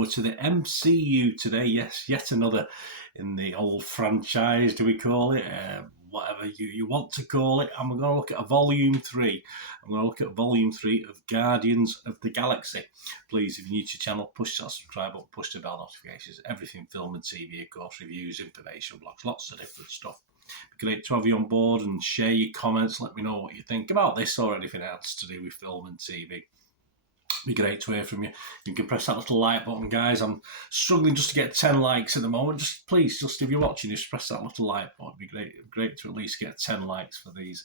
over to the MCU today. Yes, yet another in the old franchise, do we call it? Whatever you want to call it. I'm going to look at a Volume 3. I'm going to look at Volume 3 of Guardians of the Galaxy. Please, if you're new to the channel, push that subscribe button, push the bell notifications. Everything film and TV, of course, reviews, information, blogs, lots of different stuff. Great to have you on board and share your comments. Let me know what you think about this or anything else to do with film and TV. Be great to hear from you. You can press that little like button, guys. I'm struggling just to get 10 likes at the moment. Just please, just if you're watching, just press that little like button. It'd be great to at least get 10 likes for these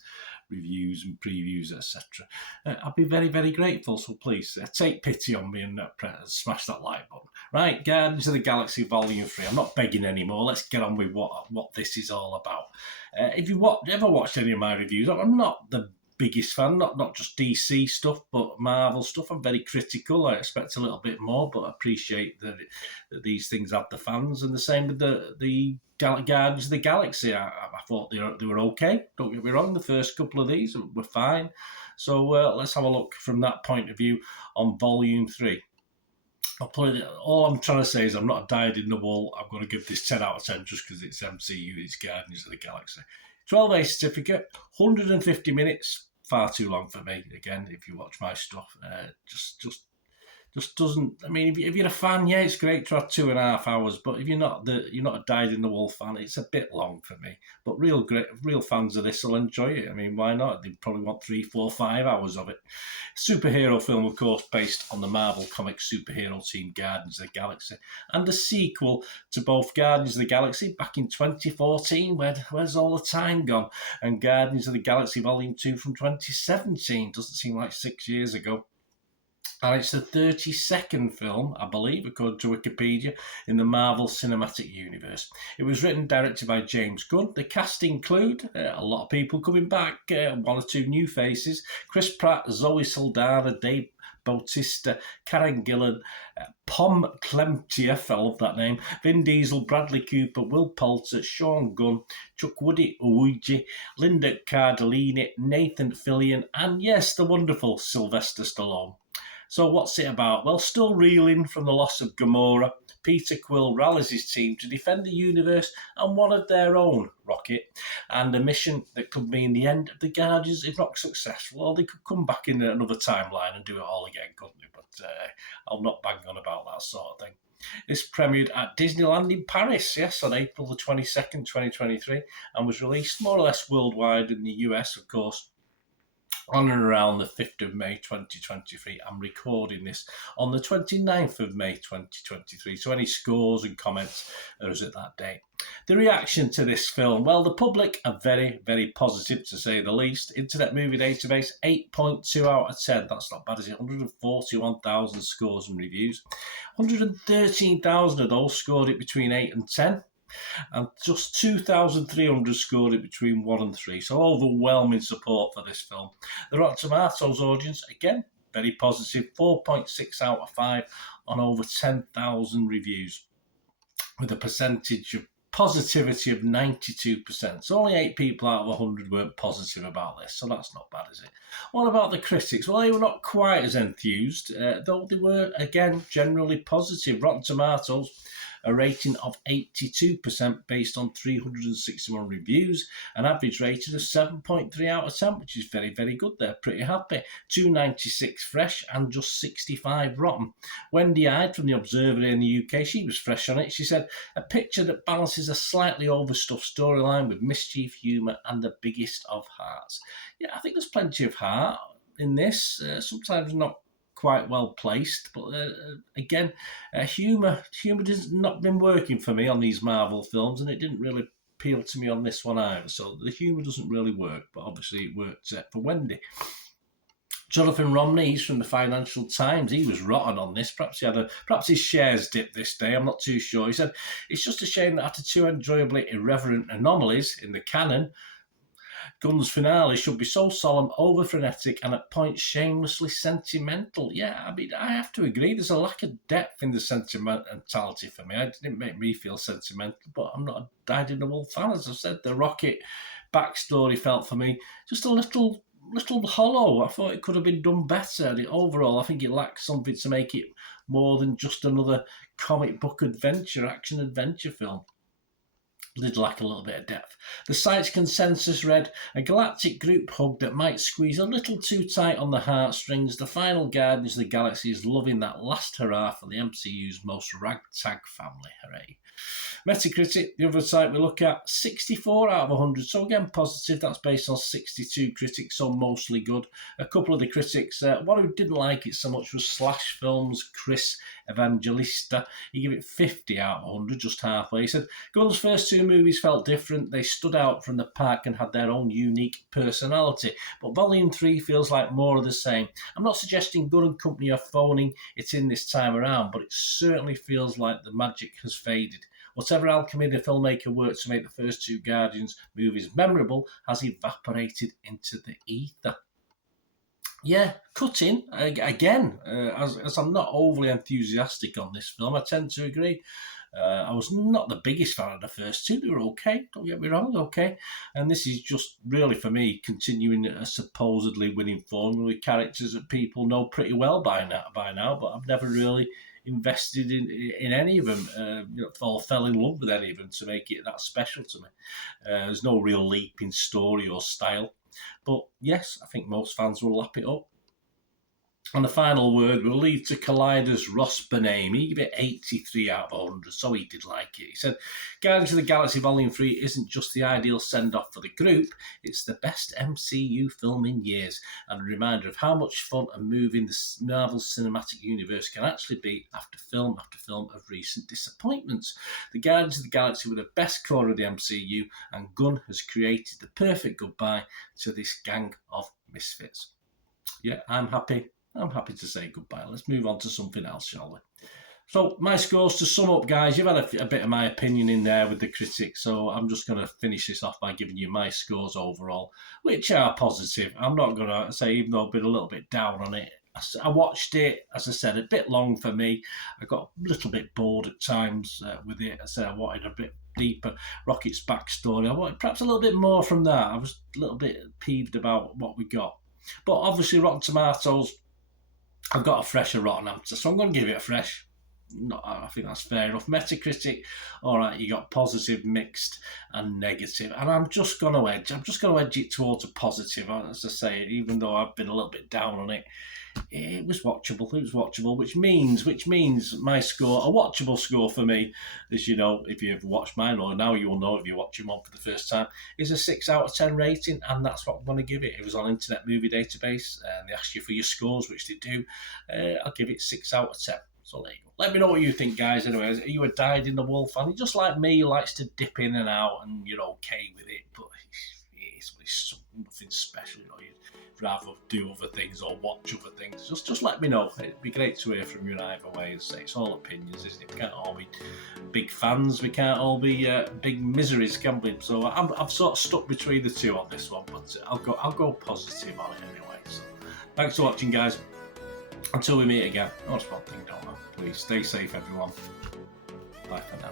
reviews and previews, etc. I'd be very, very grateful. So please take pity on me and smash that like button. Right, Guardians of the Galaxy Volume 3. I'm not begging anymore. Let's get on with what this is all about. If you ever watched any of my reviews, I'm not the biggest fan, not just DC stuff, but Marvel stuff. I'm very critical. I expect a little bit more, but I appreciate that these things have the fans. And the same with the Guardians of the Galaxy. I thought they were okay. Don't get me wrong. The first couple of these were fine. So let's have a look from that point of view on Volume 3. All I'm trying to say is I'm not dyed in the wool. I'm going to give this 10 out of 10 just because it's MCU, it's Guardians of the Galaxy. 12A certificate, 150 minutes, far too long for me. Again, if you watch my stuff, just doesn't. I mean, if you're a fan, yeah, it's great to have 2.5 hours. But if you're not a dyed-in-the-wool fan, it's a bit long for me. But real fans of this will enjoy it. I mean, why not? They probably want 3, 4, 5 hours of it. Superhero film, of course, based on the Marvel comic superhero team Guardians of the Galaxy, and a sequel to both Guardians of the Galaxy back in 2014. Where's all the time gone? And Guardians of the Galaxy Volume 2 from 2017. Doesn't seem like 6 years ago. And it's the 32nd film, I believe, according to Wikipedia, in the Marvel Cinematic Universe. It was written and directed by James Gunn. The cast include a lot of people coming back, 1 or 2 new faces: Chris Pratt, Zoe Saldana, Dave Bautista, Karen Gillan, Pom Klementieff, I love that name, Vin Diesel, Bradley Cooper, Will Poulter, Sean Gunn, Chukwudi Iwuji, Linda Cardellini, Nathan Fillion, and yes, the wonderful Sylvester Stallone. So what's it about? Well, still reeling from the loss of Gamora, Peter Quill rallies his team to defend the universe and one of their own, Rocket, and a mission that could mean the end of the Guardians if not successful, or they could come back in another timeline and do it all again, couldn't they? But I'll not bang on about that sort of thing. This premiered at Disneyland in Paris, yes, on April the 22nd, 2023, and was released more or less worldwide in the US, of course, on and around the 5th of May 2023. I'm recording this on the 29th of May 2023, so any scores and comments are at that date. The reaction to this film, well, the public are very, very positive, to say the least. Internet Movie Database, 8.2 out of 10. That's not bad, is it? 141,000 scores and reviews. 113,000 of those scored it between 8 and 10. And just 2,300 scored it between 1 and 3. So overwhelming support for this film. The Rotten Tomatoes audience, again, very positive, 4.6 out of 5 on over 10,000 reviews, with a percentage of positivity of 92%. So only 8 people out of 100 weren't positive about this, so that's not bad, is it? What about the critics? Well, they were not quite as enthused, though they were, again, generally positive. Rotten Tomatoes, a rating of 82% based on 361 reviews, an average rating of 7.3 out of 10, which is very, very good. They're pretty happy. 296 fresh and just 65 rotten. Wendy Hyde from The Observer in the UK, she was fresh on it. She said, a picture that balances a slightly overstuffed storyline with mischief, humour and the biggest of hearts. Yeah, I think there's plenty of heart in this, sometimes not quite well placed, but again, humour has not been working for me on these Marvel films, and it didn't really appeal to me on this one either. So the humour doesn't really work, but obviously it worked for Wendy. Jonathan Romney, he's from the Financial Times. He was rotten on this. Perhaps his shares dipped this day. I'm not too sure. He said, it's just a shame that after 2 enjoyably irreverent anomalies in the canon, Gunn's finale should be so solemn, over-frenetic, and at points shamelessly sentimental. Yeah, I mean, I have to agree. There's a lack of depth in the sentimentality for me. It didn't make me feel sentimental, but I'm not a dyed-in-the-wool fan. As I've said, the Rocket backstory felt for me just a little hollow. I thought it could have been done better. Overall, I think it lacks something to make it more than just another comic book adventure, action adventure film. Did lack a little bit of depth. The site's consensus read, a galactic group hug that might squeeze a little too tight on the heartstrings. The final Guardians of the Galaxy is loving that last hurrah for the MCU's most ragtag family. Hooray. Metacritic, the other site we look at, 64 out of 100. So again, positive. That's based on 62 critics, so mostly good. A couple of the critics, one who didn't like it so much was Slash Films' Chris Evangelista. He gave it 50 out of 100, just halfway. He said, Gunn's first two movies felt different. They stood out from the pack and had their own unique personality. But Volume 3 feels like more of the same. I'm not suggesting Gunn and company are phoning it in this time around, but it certainly feels like the magic has faded. Whatever alchemy the filmmaker worked to make the first two Guardians movies memorable has evaporated into the ether. Yeah, cutting, again, as I'm not overly enthusiastic on this film, I tend to agree. I was not the biggest fan of the first two. They were okay, don't get me wrong, okay. And this is just really, for me, continuing a supposedly winning formula with characters that people know pretty well by now, but I've never really invested in any of them, or fell in love with any of them to make it that special to me. There's no real leap in story or style. But yes, I think most fans will lap it up. And the final word we'll leave to Collider's Ross Bername. He gave it 83 out of 100, so he did like it. He said, Guardians of the Galaxy Volume 3 isn't just the ideal send-off for the group, it's the best MCU film in years, and a reminder of how much fun and moving the Marvel Cinematic Universe can actually be after film of recent disappointments. The Guardians of the Galaxy were the best core of the MCU, and Gunn has created the perfect goodbye to this gang of misfits. Yeah, I'm happy to say goodbye. Let's move on to something else, shall we? So, my scores to sum up, guys. You've had a bit of my opinion in there with the critics, so I'm just going to finish this off by giving you my scores overall, which are positive. I'm not going to say, even though I've been a little bit down on it, I watched it, as I said, a bit long for me. I got a little bit bored at times with it. I said I wanted a bit deeper Rocket's backstory. I wanted perhaps a little bit more from that. I was a little bit peeved about what we got. But obviously, Rotten Tomatoes, I've got a fresher Rotten answer, so I'm going to give it a fresh. No, I think that's fair enough. Metacritic, all right, you got positive, mixed, and negative, and I'm just going to edge it towards a positive. As I say, even though I've been a little bit down on it, it was watchable. Which means my score, a watchable score for me, as you know, if you've watched mine, or now you'll know if you're watching one for the first time, is a 6 out of 10 rating, and that's what I'm going to give it. It was on Internet Movie Database, and they asked you for your scores, which they do. I'll give it 6 out of 10. So there you go. Let me know what you think, guys. Anyway, are you a dyed-in-the-wool fan? You're just like me, who likes to dip in and out, and you're okay with it, but it's nothing special. You'd rather do other things or watch other things. Just let me know. It'd be great to hear from you either way. It's all opinions, isn't it? We can't all be big fans. We can't all be big miseries, can we? So I'm sort of stuck between the two on this one, but I'll go positive on it anyway. So thanks for watching, guys. Until we meet again, that's one thing, don't I? Please stay safe, everyone. Bye for now.